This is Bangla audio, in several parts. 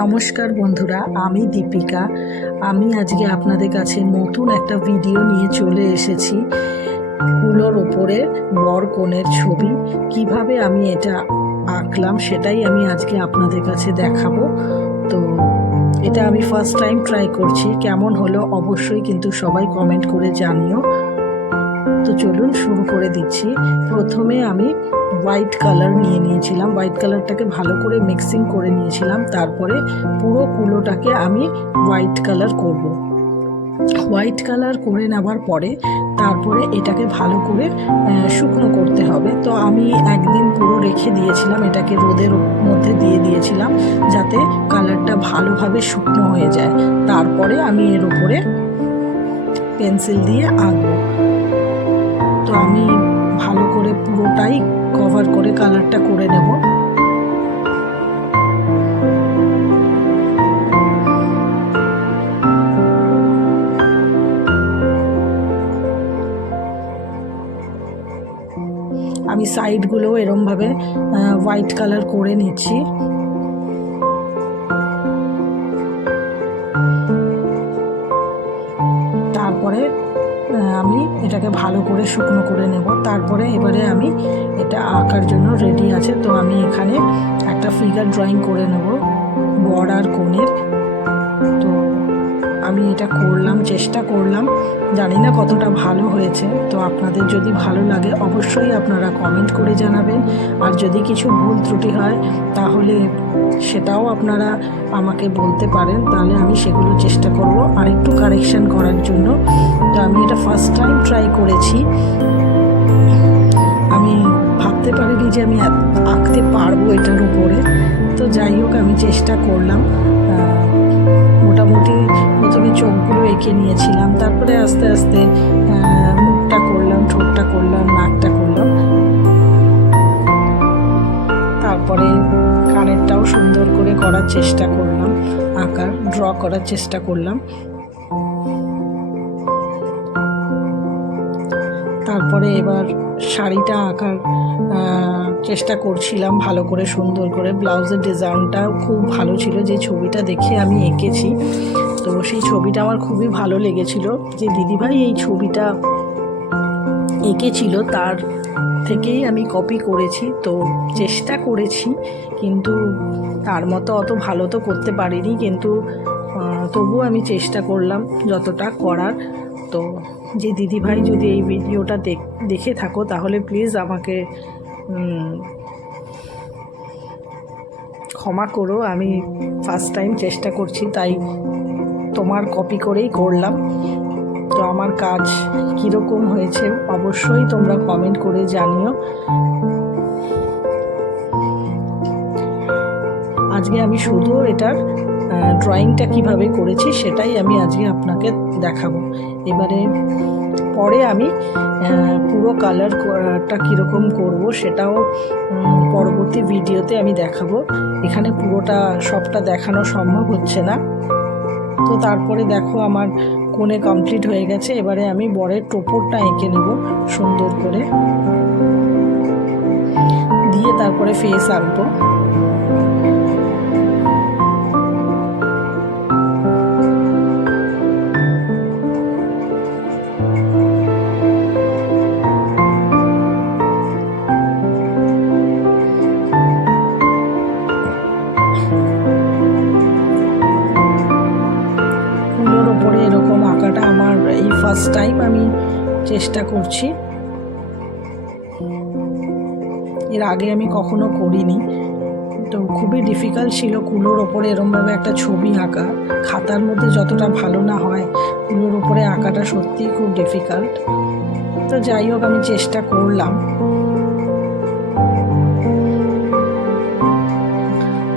নমস্কার বন্ধুরা, আমি দীপিকা। আমি আজকে আপনাদের কাছে নতুন একটা ভিডিও নিয়ে চলে এসেছি। কুলোর ওপরে বর কনের ছবি কিভাবে আমি এটা আঁকলাম সেটাই আমি আজকে আপনাদের কাছে দেখাবো। তো এটা আমি ফার্স্ট টাইম ট্রাই করছি, কেমন হলো অবশ্যই কিন্তু সবাই কমেন্ট করে জানিও। তো চলুন শুরু করে দিচ্ছি। প্রথমে আমি হোয়াইট কালার নিয়ে নিয়েছিলাম, হোয়াইট কালারটাকে ভালো করে মিক্সিং করে নিয়েছিলাম। তারপরে পুরো কুলোটাকে আমি হোয়াইট কালার করব। হোয়াইট কালার করে নেওয়ার পরে তারপরে এটাকে ভালো করে শুকনো করতে হবে। তো আমি একদিন পুরো রেখে দিয়েছিলাম, এটাকে রোদের মধ্যে দিয়ে দিয়েছিলাম যাতে কালারটা ভালোভাবে শুকনো হয়ে যায়। তারপরে আমি এর উপরে পেন্সিল দিয়ে আঁকবো। তো আমি ভালো করে পুরোটাই কভার করে কালারটা করে নেব। আমি সাইডগুলো এরমভাবে হোয়াইট কালার করে নিচ্ছি। তারপরে আমি এটাকে ভালো করে শুকনো করে নেব। তারপরে এবারে আমি এটা আঁকার জন্য রেডি আছে। তো আমি এখানে একটা ফিগার ড্রয়িং করে নেব বর আর কনের। তো আমি এটা করলাম, চেষ্টা করলাম, জানি না কতটা ভালো হয়েছে। তো আপনাদের যদি ভালো লাগে অবশ্যই আপনারা কমেন্ট করে জানাবেন। আর যদি কিছু ভুল ত্রুটি হয় তাহলে সেটাও আপনারা আমাকে বলতে পারেন, তাহলে আমি সেগুলো চেষ্টা করব আর একটু কারেকশান করার জন্য। তো আমি এটা ফার্স্ট টাইম ট্রাই করেছি, আমি ভাবতে পারিনি যে আমি আঁকতে পারবো এটার উপরে। তো যাই হোক, আমি চেষ্টা করলাম। মোটামুটি প্রথমে চোখগুলো এঁকে নিয়েছিলাম, তারপরে আস্তে আস্তে মুখটা করলাম, ঠোঁটটা করলাম, নাকটা করলাম, তারপরে কানেরটাও সুন্দর করে করার চেষ্টা করলাম, ড্র করার চেষ্টা করলাম। তারপরে এবার শাড়িটা আঁকার চেষ্টা করছিলাম ভালো করে, সুন্দর করে। ব্লাউজের ডিজাইনটাও খুব ভালো ছিল, যে ছবিটা দেখে আমি এঁকেছি। তো সেই ছবিটা আমার খুবই ভালো লেগেছিল, যে দিদিভাই এই ছবিটা এঁকেছিল তার থেকেই আমি কপি করেছি। তো চেষ্টা করেছি, কিন্তু তার মতো অত ভালো তো করতে পারিনি, কিন্তু তবুও আমি চেষ্টা করলাম যতটা করার। তো যে দিদিভাই যদি এই ভিডিওটা দেখে থাকো তাহলে প্লিজ আমাকে ক্ষমা করো। আমি ফার্স্ট টাইম চেষ্টা করছি, তাই তোমার কপি করেই করলাম। তো আমার কাজ কীরকম হয়েছে অবশ্যই তোমরা কমেন্ট করে জানিও। আজকে আমি শুধু এটার ড্রয়িংটা কিভাবে করেছি সেটাই আমি আজকে আপনাকে দেখাবো। এবারে পরে আমি পুরো কালারটা কীরকম করব সেটাও পরবর্তী ভিডিওতে আমি দেখাবো। এখানে পুরোটা সবটা দেখানো সম্ভব হচ্ছে না। তো তারপরে দেখো আমার কোণে কমপ্লিট হয়ে গেছে। এবারে আমি বরের টোপরটা এঁকে নেব সুন্দর করে, দিয়ে তারপরে ফেস আঁকবো। কুলোর ওপরে এরকম আঁকাটা আমার এই ফার্স্ট টাইম আমি চেষ্টা করছি, এর আগে আমি কখনো করিনি। তো খুবই ডিফিকাল্ট ছিল কুলোর ওপরে এরমভাবে একটা ছবি আঁকা। খাতার মধ্যে যতটা ভালো না হয়, কুলোর ওপরে আঁকাটা সত্যিই খুব ডিফিকাল্ট। তো যাই হোক, আমি চেষ্টা করলাম।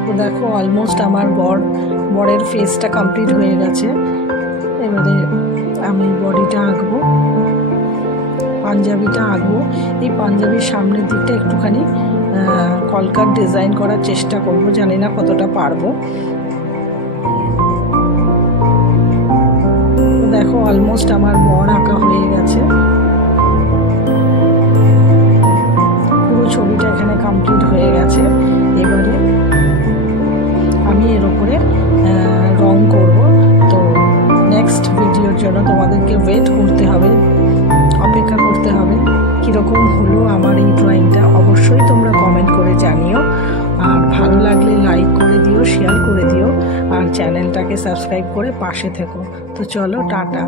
তো দেখো অলমোস্ট আমার বরের ফেসটা কমপ্লিট হয়ে গেছে। এবারে আমি বডিটা আঁকবো, পাঞ্জাবিটা আঁকবো। এই পাঞ্জাবির সামনের দিকটা একটুখানি কলকার ডিজাইন করার চেষ্টা করব, জানি না কতটা পারবো। দেখো অলমোস্ট আমার বর আঁকা হয়ে গেছে, পুরো ছবিটা এখানে কমপ্লিট হয়ে গেছে। এবারে এর ওপরে রং করব। তো নেক্সট ভিডিওর জন্য তোমাদেরকে ওয়েট করতে হবে, অপেক্ষা করতে হবে। কীরকম হলো আমার এই ড্রয়িংটা অবশ্যই তোমরা কমেন্ট করে জানিও। আর ভালো লাগলে লাইক করে দিও, শেয়ার করে দিও, আর চ্যানেলটাকে সাবস্ক্রাইব করে পাশে থেকো। তো চলো টাটা।